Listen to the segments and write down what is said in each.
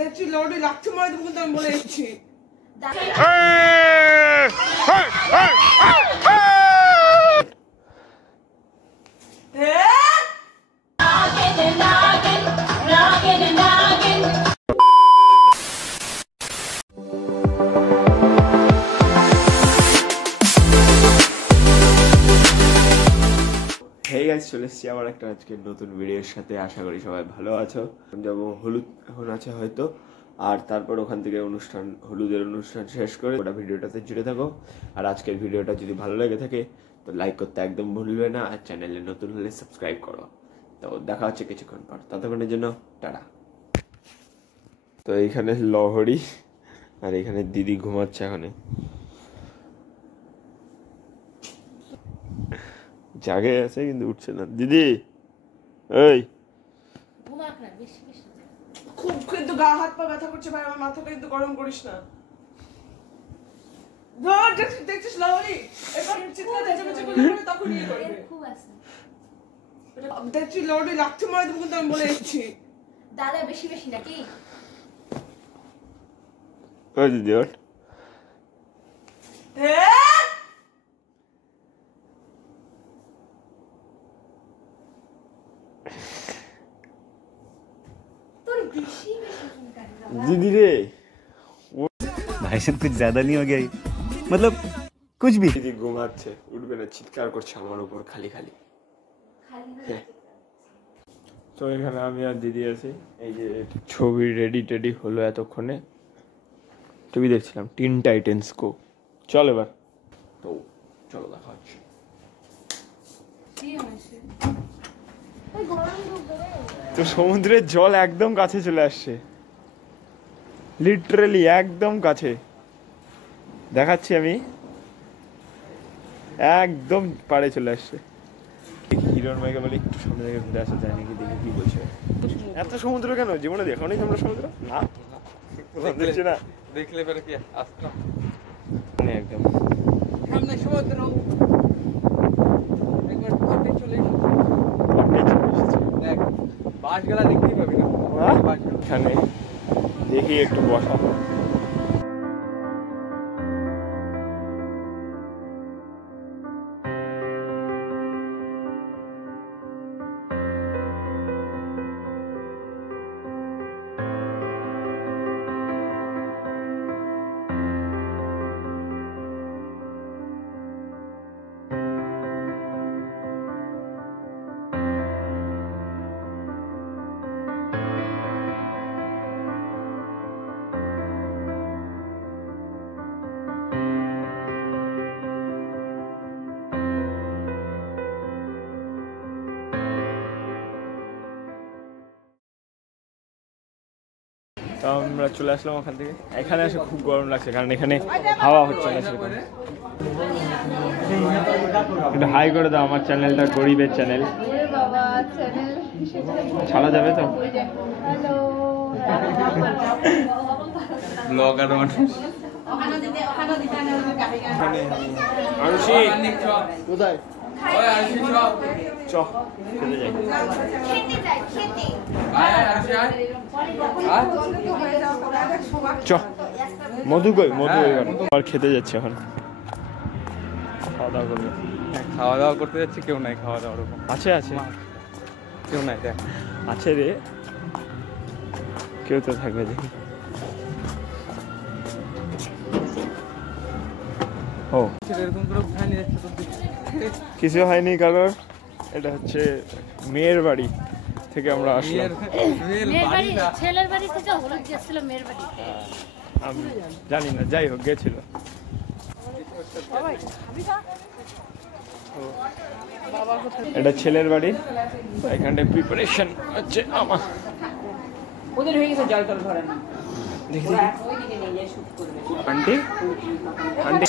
দেখছি লড়ি লাগছে মারা দেবো কিন্তু আমি বলে দিচ্ছি চলে এসেছি আমার একটা আজকে নতুন ভিডিওর সাথে। আশা করি সবাই ভালো আছো। যাবো হলুদ এখন আছে হয়তো, আর তারপর ওখান থেকে হলুদের অনুষ্ঠান শেষ করে ওটা ভিডিওটাতে জুড়ে থাকো। আর আজকের ভিডিওটা যদি ভালো লেগে থাকে তো লাইক করতে একদম ভুলবে না, আর চ্যানেলে নতুন হলে সাবস্ক্রাইব করো। তো দেখা হচ্ছে কিছুক্ষণ পর, ততক্ষণের জন্য টাটা। তো এইখানে লহরি আর এখানে দিদি ঘুমাচ্ছে এখানে, জাগে আছে কিন্তু উঠছে না। দিদি এই খুব কিন্তু গা হাত পা ব্যথা করছে ভাই, আমার মাথাটা কিন্তু গরম করিস না। ধর দেখছিস লহরি এবার চিৎকার চেঁচামেচি করলে তখন ইয়ে করবে। দেখছি লহরি লাগছে মারা দেবো কিন্তু আমি বলে দিচ্ছি দাদা বেশি বেশি নাকি ওই দিদি ওঠ। दीदी रे भाई साहब कुछ ज्यादा नहीं हो गया मतलब कुछ भी। दीदी घुमाচ্ছে, উঠবে না, চিৎকার করছে আমার উপর খালি খালি। তো এখানে আমি আর দিদি আছি, এই যে ছবি রেডি টেডি হলো এতক্ষণে। টিভি দেখছিলাম, টিন টাইটেন্স কো। চল এবার তো চলো দেখা হচ্ছে। তো সমুদ্রের জল একদম কাছে চলে আসছে, লিটারালি একদম কাছে দেখাচ্ছি আমি, একদম পাড়ে চলে আসছে। হিরণ ভাইকে বলে একটু সামনে থেকে ঘুরে আসা যায় নাকি, দেখি কি বলছে। এত সমুদ্র কেন জীবনে দেখো নি তোমরা সমুদ্র? না দেখছি না, দেখলে পরে কি আসতো একদম সামনে সমুদ্র একবার পথে চলে দেখ বাস গেলা দেখতেই পাবি না। এখানে দেখি একটু বসা। তো আমরা চলে আসলাম ওখান থেকে। এখানে এসে খুব গরম লাগছে, কারণ এখানে হাওয়া হচ্ছে না সেরকম। একটু হাই করে দাও, আমার চ্যানেলটা গরিবের চ্যানেল, ছাড়া যাবে তো? ব্লগার মানুষ কোথায় চ খেতে যাই। চ মধু কই, মধু আর খেতে যাচ্ছে এখন, খাওয়া দাওয়া করবে। খাওয়া দাওয়া করতে যাচ্ছে, কেউ নাই খাওয়া দাওয়া ওরকম। আছে আছে কেউ নাই, দেখ আছে রে, কেউ তো থাকবে দেখি। ও এরকম করে উঠায় নিয়ে যাচ্ছে তো কিছু হয়নি, কারণ এটা হচ্ছে মেয়ের বাড়ি থেকে আমরা আসলাম। ছেলের বাড়ি থেকে হলুদ গেছিল মেয়ের বাড়ি, আমি জানি না, যাই হোক গেছিল। এটা ছেলের বাড়ি, এখানটায় প্রিপারেশন হচ্ছে আমার। ওদের হয়ে গেছে জল টল ভরে না, দেখি আন্টি আন্টি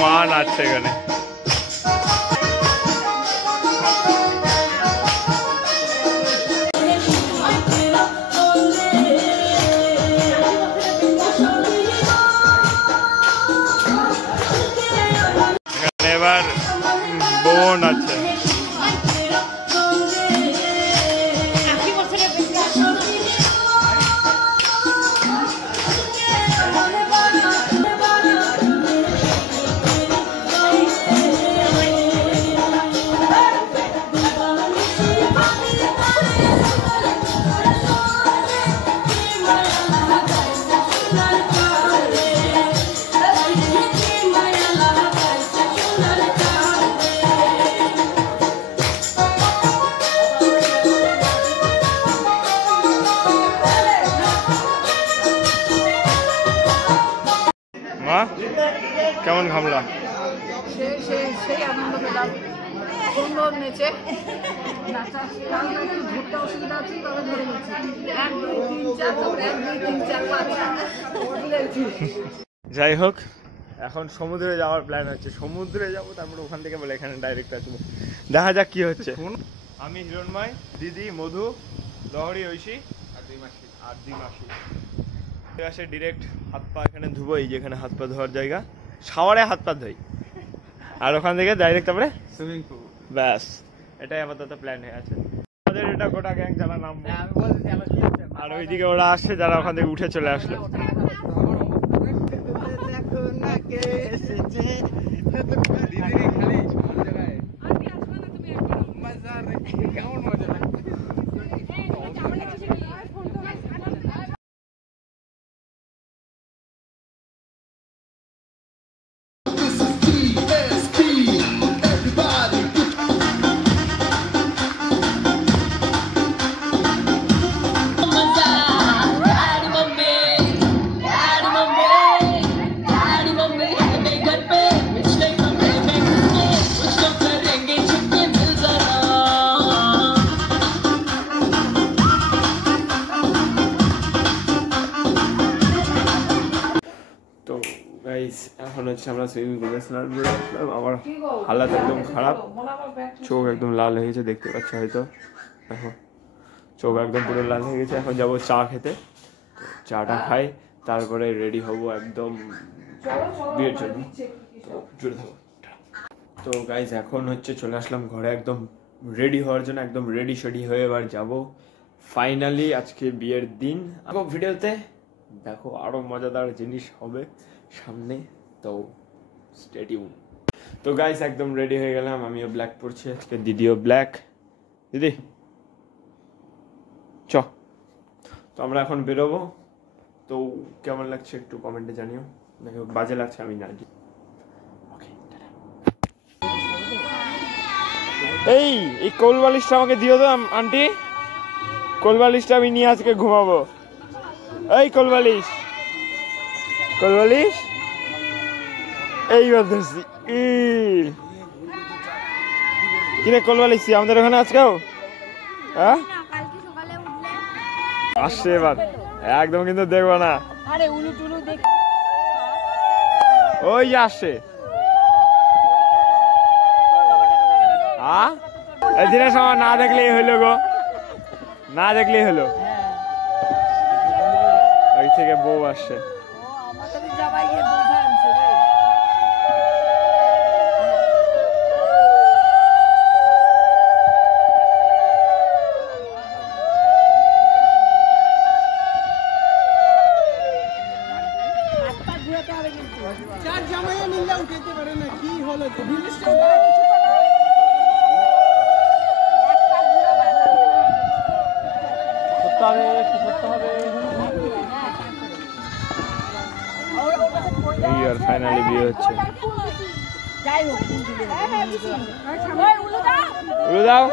মা নাচছে এখানে। এবার বউ কেমন ঘামলা? সেই আনন্দ পেলাম, সুন্দর নেচে নাচা। ধরতে অসুবিধা আছে, তবে ধরে নিচ্ছি 1 2 3 4, তারপরে 1 2 3 4 5 যাই হোক, এখন সমুদ্রে যাওয়ার প্ল্যান হচ্ছে। সমুদ্রে যাবো, তারপরে ওখান থেকে বলে এখানে ডাইরেক্ট আসবো। দেখা যাক কি হচ্ছে। আমি হিরণময়, দিদি, মধু, লহরি, ঐশী আর দুই মাসি আসে। ডিরেক্ট হাত পা এখানে ধুবো, এই যেখানে হাত পা ধোয়ার জায়গা, শাওয়ারে হাত পা ধুই, আর ওখান থেকে ডাইরেক্ট তারপরে সুইমিং পুল। ব্যাস, এটাই আপাতত প্ল্যান হয়ে আছে। আমাদের এটা গোটা গ্যাং যারা নামবো, আর ওইদিকে ওরা আসছে যারা ওখান থেকে উঠে চলে আসলো। এখন হচ্ছে আমরা সুইমিং পুলে স্নান করে আসলাম। আমার হালাত একদম খারাপ, চোখ একদম লাল হয়ে গেছে, দেখতে পাচ্ছ হয়তো। এখন চোখ একদম পুরো লাল হয়ে গেছে। এখন যাবো চা খেতে, চাটা খাই, তারপরে রেডি হব একদম বিয়ের জন্য। জুড়ে থাকবো। তো গাইজ এখন হচ্ছে চলে আসলাম ঘরে একদম রেডি হওয়ার জন্য, একদম রেডি শেডি হয়ে এবার যাবো ফাইনালি আজকে বিয়ের দিন। এবং ভিডিওতে দেখো আরো মজাদার জিনিস হবে সামনে, তো স্টে টিউন। তো গাইস একদম রেডি হয়ে গেলাম, আমিও ব্ল্যাক পরছি আজকে, দিদিও ব্ল্যাক। দিদি চ, তো আমরা এখন বেরোবো। তো কেমন লাগছে একটু কমেন্টে জানিও, নাকি বাজে লাগছে আমি জানি। এই কোল বালিশটা আমাকে দিও তো আন্টি, কোল বালিশটা আমি নিয়ে আজকে ঘুমাবো। এই কোল বালিশ, কোল বালিশ এইবার ধরছি। কিরে কোল বালিশ আমাদের ওখানে আজকেও হ্যাঁ আসছে এবার, একদম কিন্তু দেখবো না। ওই যে আসছে, জিনিস আমার না দেখলেই হইলো গো, না দেখলেই হলো। ওই থেকে বউ আসছে। ফাইনালি বিয়ে হচ্ছে। উড়ে দাও।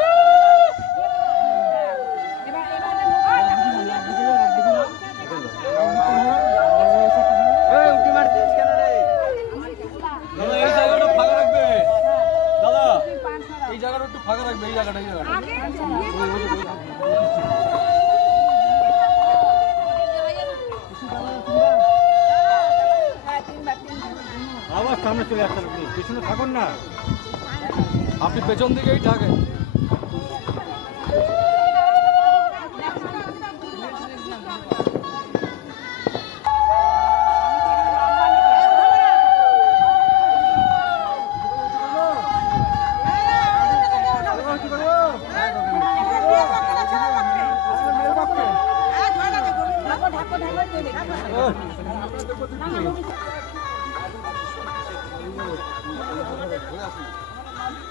এই জায়গাটা একটু ফাঁকা রাখবে, এই জায়গাটা আবার সামনে চলে আসছেন, আপনি পিছনে থাকুন না, আপনি পেছন দিকেই থাকেন।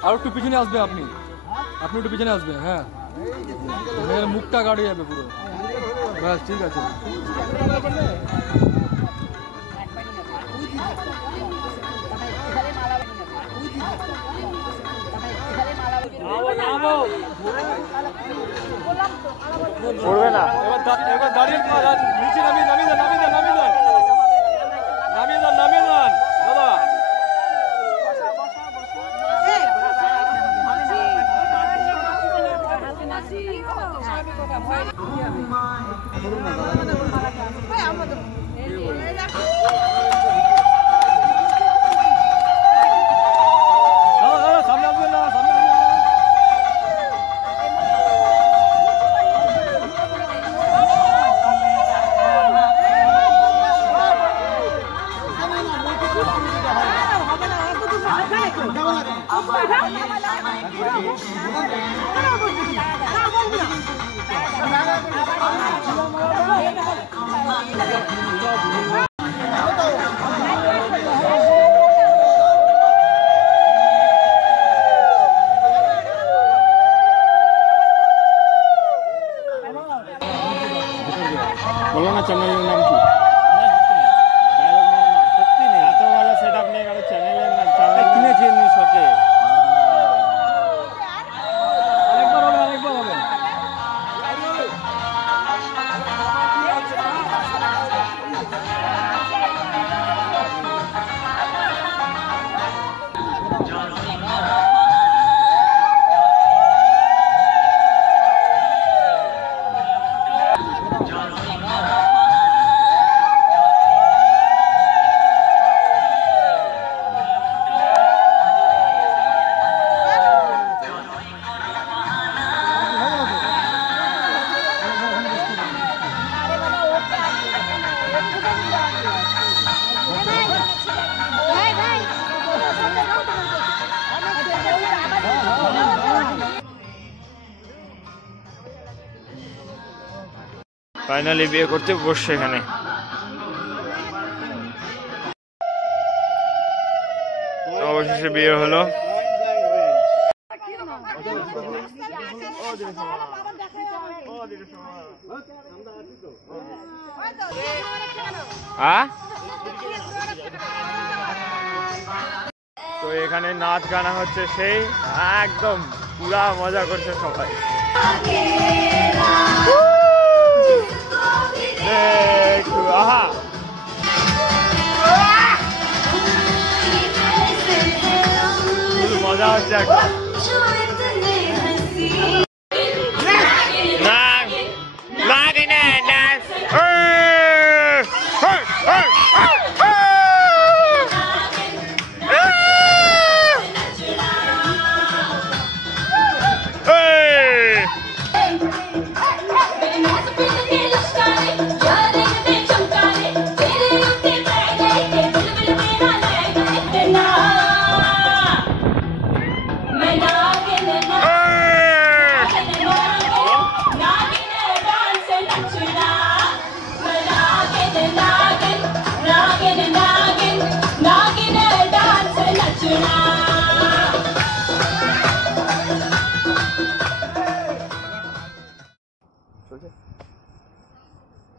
আর একটু পিছনে আসবে, আপনি একটু পিছনে আসবে। হ্যাঁ, মেয়ের মুখটা গাড়ি যাবে পুরো। ব্যাস ঠিক আছে। পড়বে না, এবার দাঁড়িয়ে নিচে নামিয়ে দেন, নামিয়ে দেন, নামিয়ে দেন, নামিয়ে দেন, নামিয়ে দেন, নামিয়ে দেন। বলো না চ্যানেলের নাম কি? এত ভালো সেট আপ নিয়ে গেল, চ্যানেলের নাম কিনেছি এমনি শখে। আরেকবার হবে, আরেকবার হবে। ফাইনালি বিয়ে করতে বসছে এখানে। অবশেষে বিয়ে হলো। তো এখানে নাচ গানা হচ্ছে, সেই একদম পুরা মজা করছে সবাই। আহা মজা হচ্ছে একদম।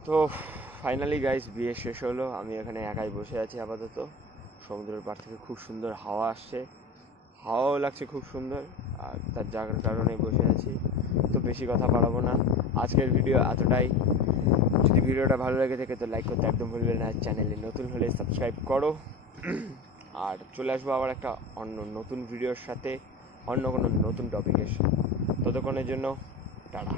তো ফাইনালি গাইস বিয়ে শেষ হলো। আমি এখানে একাই বসে আছি আপাতত। সমুদ্রের পাড় থেকে খুব সুন্দর হাওয়া আসছে, হাওয়াও লাগছে খুব সুন্দর, আর তার জায়গার কারণে বসে আছি। তো বেশি কথা বাড়াবো না, আজকের ভিডিও এতটাই। যদি ভিডিওটা ভালো লেগে থাকে তো লাইক করতে একদম ভুলবে না, চ্যানেলে নতুন হলে সাবস্ক্রাইব করো। আর চলে আসবো আবার একটা অন্য নতুন ভিডিওর সাথে, অন্য কোনো নতুন টপিকের সাথে। ততক্ষণের জন্য টাটা।